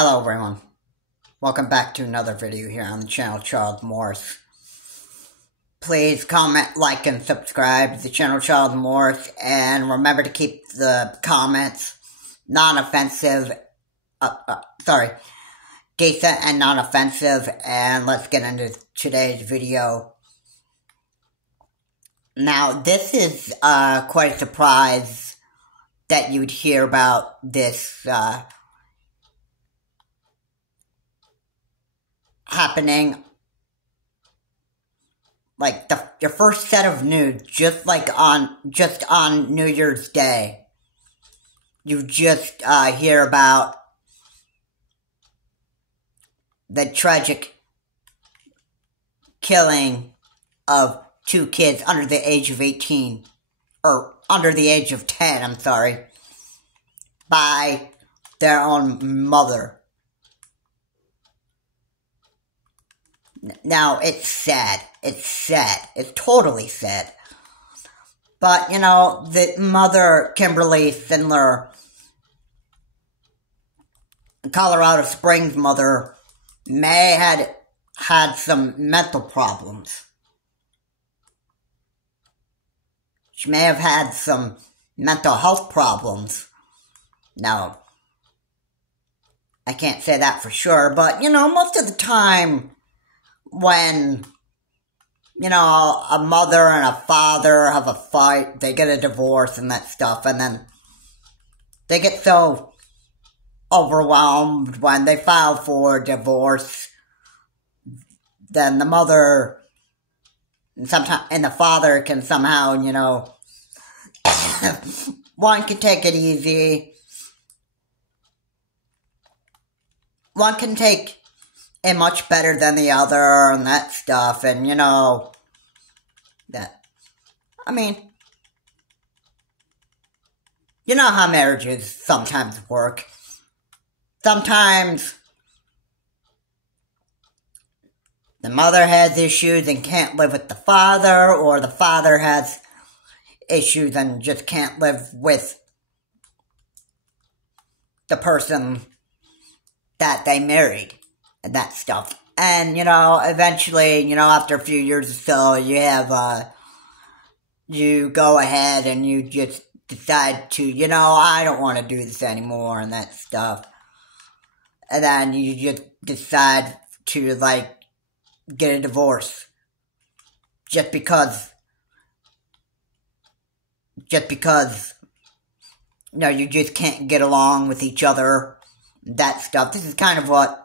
Hello everyone, welcome back to another video here on the channel Charles Morris. Please comment, like, and subscribe to the channel Charles Morris, and remember to keep the comments non-offensive, decent and non-offensive, and let's get into today's video. Now, this is quite a surprise that you'd hear about this happening, like your first set of news, just on New Year's Day. You just hear about the tragic killing of two kids under the age of 18, or under the age of 10, I'm sorry, by their own mother. Now, it's sad. It's sad. It's totally sad. But, you know, the mother, Kimberly Sindler, Colorado Springs mother, may have had some mental problems. She may have had some mental health problems. Now, I can't say that for sure, but, you know, most of the time, when, you know, a mother and a father have a fight, they get a divorce and that stuff, and then they get so overwhelmed when they file for divorce, then the mother and the father can somehow, you know, one can take it easy, one can take it much better than the other and that stuff, and you know, that, I mean, you know how marriages sometimes work. Sometimes the mother has issues and can't live with the father, or the father has issues and just can't live with the person that they married and that stuff. And, you know, eventually, you know, after a few years or so, you have, you go ahead and you just decide to, you know, I don't want to do this anymore and that stuff. And then you just decide to, like, get a divorce. Just because, you know, you just can't get along with each other, that stuff. This is kind of what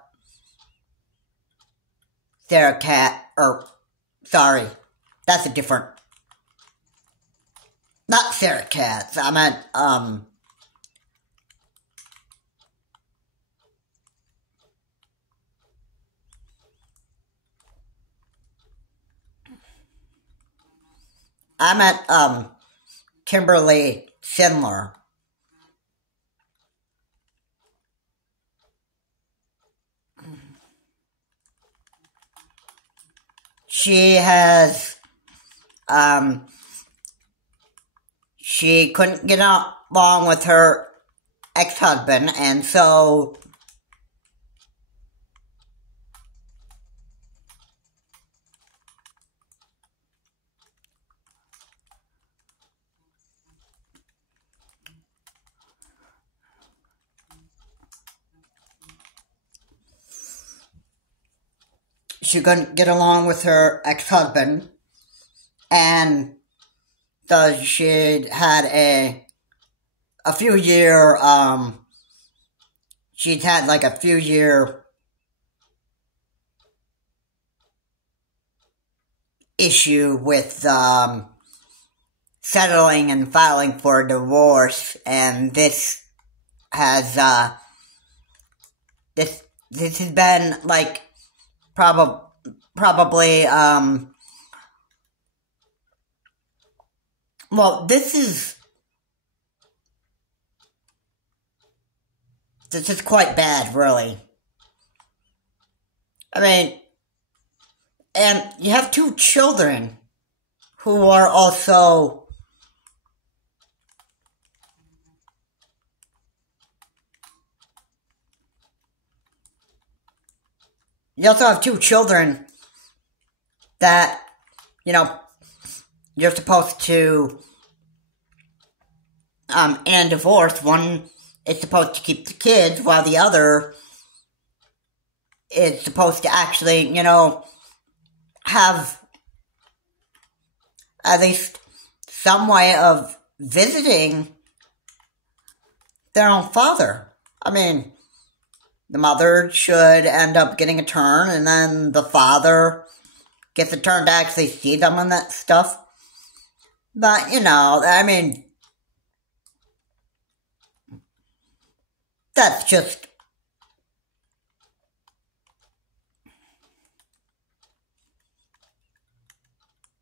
Sarah Cat, or, sorry, that's a different, not Sarah Katz, I meant, Kimberly Sindler. She has, she couldn't get along with her ex-husband, and so she couldn't get along with her ex-husband, and so she had a few year, she's had like a few year issue with, settling and filing for a divorce, and this has, this has been, like, probably, well, this is quite bad, really. I mean, and you have two children who are also You also have two children that, you're supposed to, in a divorce, one is supposed to keep the kids while the other is supposed to actually, have at least some way of visiting their own father. I mean, the mother should end up getting a turn, and then the father gets a turn to actually see them and that stuff. But, that's just...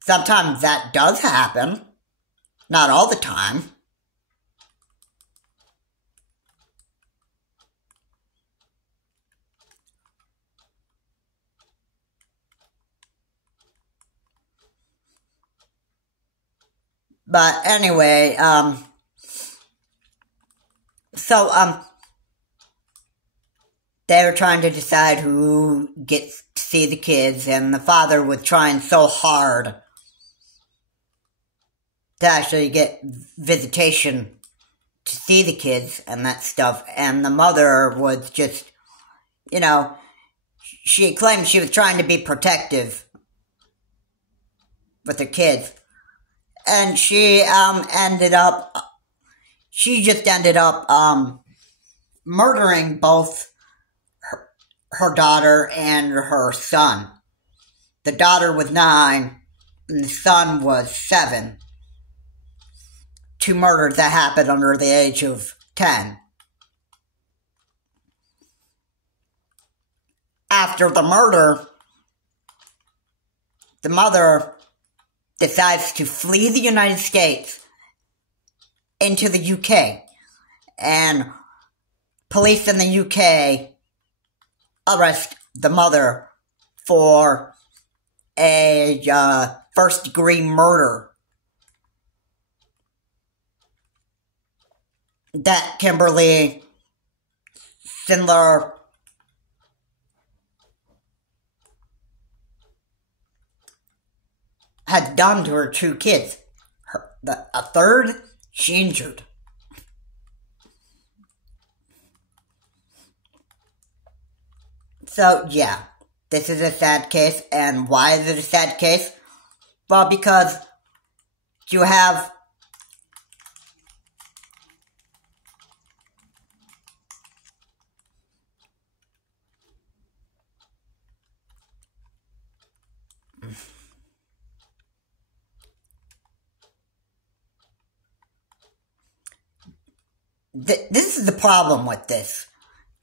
Sometimes that does happen. Not all the time. But anyway, they were trying to decide who gets to see the kids, and the father was trying so hard to actually get visitation to see the kids and that stuff, and the mother was just, she claimed she was trying to be protective with her kids, and she just ended up murdering both her daughter and her son. The daughter was 9, and the son was 7. Two murders that happened under the age of 10. After the murder, the mother decides to flee the United States into the UK, and police in the UK arrest the mother for a first-degree murder that Kimberly Sindler had done to her 2 kids. A third, she injured. So, yeah, this is a sad case. And why is it a sad case? Well, because you have this is the problem with this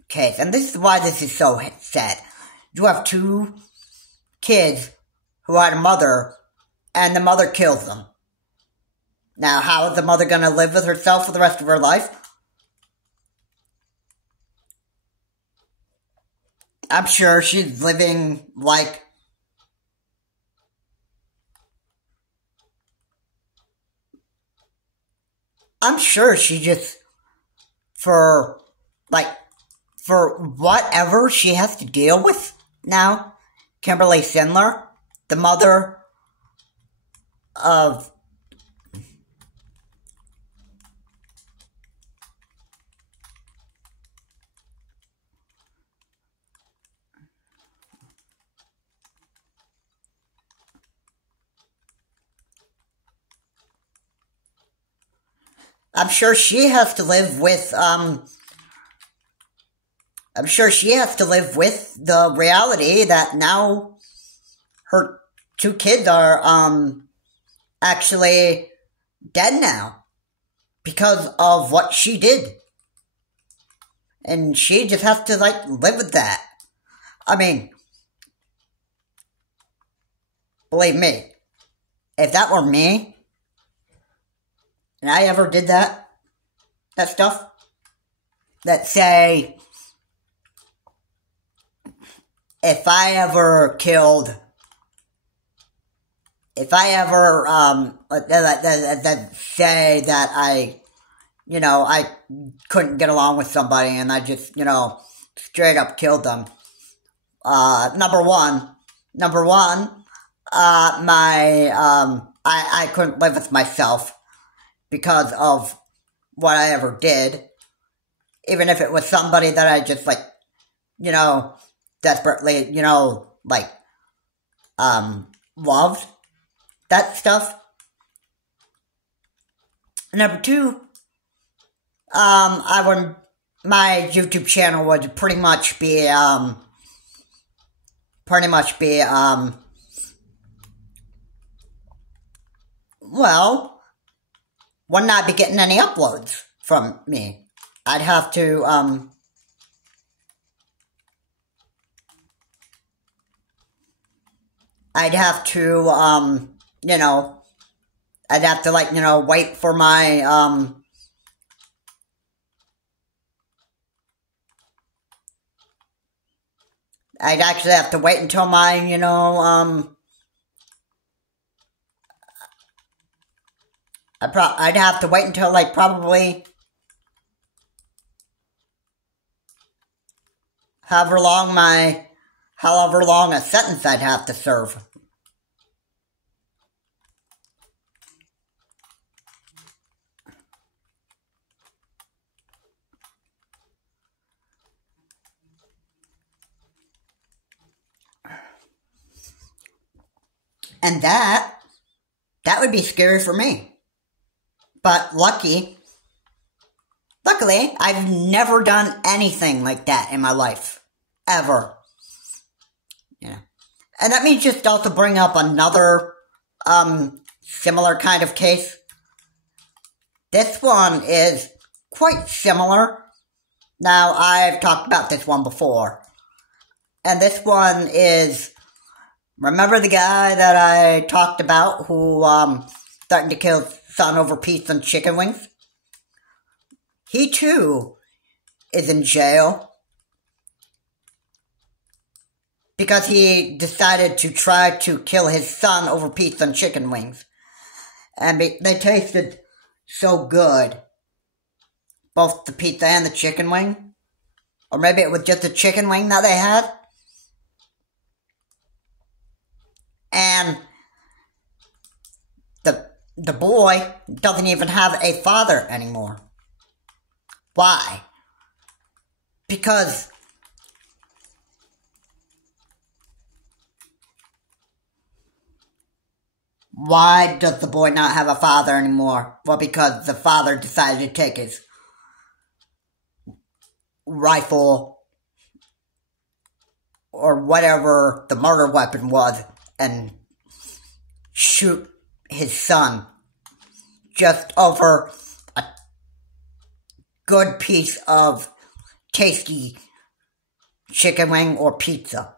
case, and this is why this is so sad. You have 2 kids who had a mother, and the mother kills them. Now, how is the mother going to live with herself for the rest of her life? I'm sure she's living like... I'm sure she just... For whatever she has to deal with now, Kimberly Sindler, the mother of... I'm sure she has to live with, I'm sure she has to live with the reality that now her 2 kids are, actually dead now because of what she did. And she just has to, live with that. I mean, believe me, if that were me, and I ever did that stuff, let's say, if I ever, let's say that I couldn't get along with somebody and I just, straight up killed them. Number one, I couldn't live with myself because of what I ever did. Even if it was somebody that I just, like, desperately, loved. That stuff. Number two, my YouTube channel would pretty much be, would not be getting any uploads from me. I'd have to, wait for my, I'd actually have to wait until my, I'd have to wait until, like, probably however long a sentence I'd have to serve. And that would be scary for me. But luckily, I've never done anything like that in my life. Ever. And let me just also bring up another, similar kind of case. This one is quite similar. Now, I've talked about this one before. And this one is, remember the guy that I talked about who, threatened to kill his son over pizza and chicken wings? He too is in jail because he decided to try to kill his son over pizza and chicken wings. And they tasted so good. Both the pizza and the chicken wing. Or maybe it was just a chicken wing that they had. And the boy doesn't even have a father anymore. Why? Because why does the boy not have a father anymore? Well, because the father decided to take his rifle or whatever the murder weapon was and shoot his son just over a good piece of tasty chicken wing or pizza.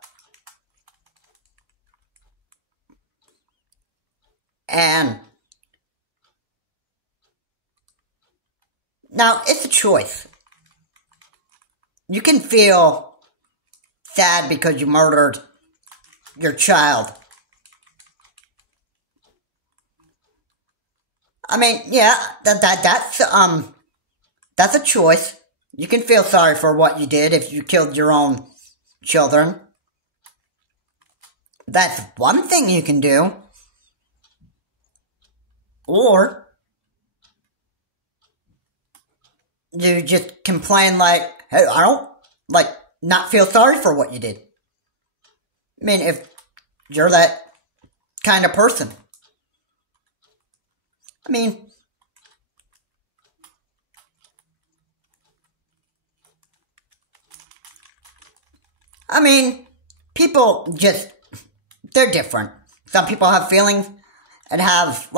And now it's a choice. You can feel sad because you murdered your child. I mean, yeah, that's a choice. You can feel sorry for what you did if you killed your own children. That's one thing you can do. Or you just complain like, hey, I don't, not feel sorry for what you did. I mean, if you're that kind of person. I mean, people just, they're different. Some people have feelings and have,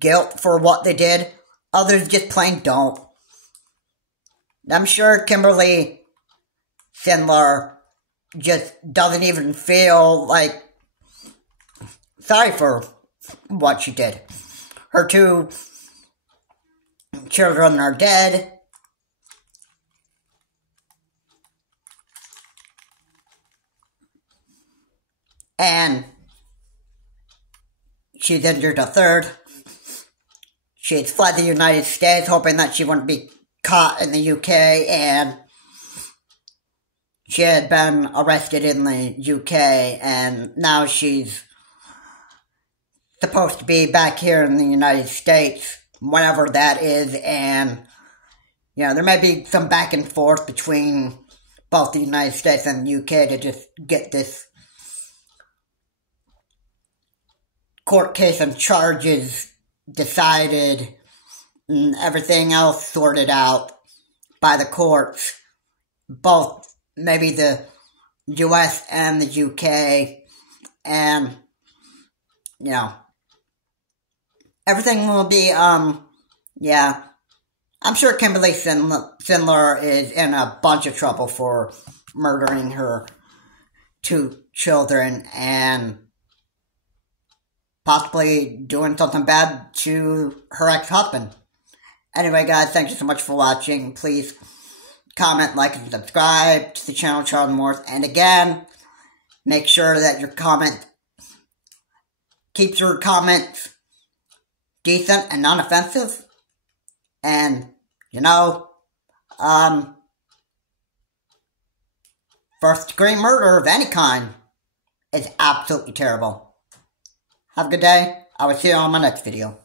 guilt for what they did. Others just plain don't. I'm sure Kimberly Sindler just doesn't even feel, sorry for what she did. Her 2 children are dead. And she's injured a 3rd. She's fled the United States hoping that she wouldn't be caught in the UK, and she had been arrested in the UK, and now she's supposed to be back here in the United States, whenever that is, and, there may be some back and forth between both the United States and the UK to just get this court case and charges decided and everything else sorted out by the courts, both maybe the US and the UK, and, everything will be, yeah. I'm sure Kimberly Sindler is in a bunch of trouble for murdering her 2 children and possibly doing something bad to her ex-husband. Anyway, guys, thank you so much for watching. Please comment, like, and subscribe to the channel, Charles Morris. And again, make sure that keep your comments decent and non-offensive. And, first-degree murder of any kind is absolutely terrible. Have a good day. I will see you on my next video.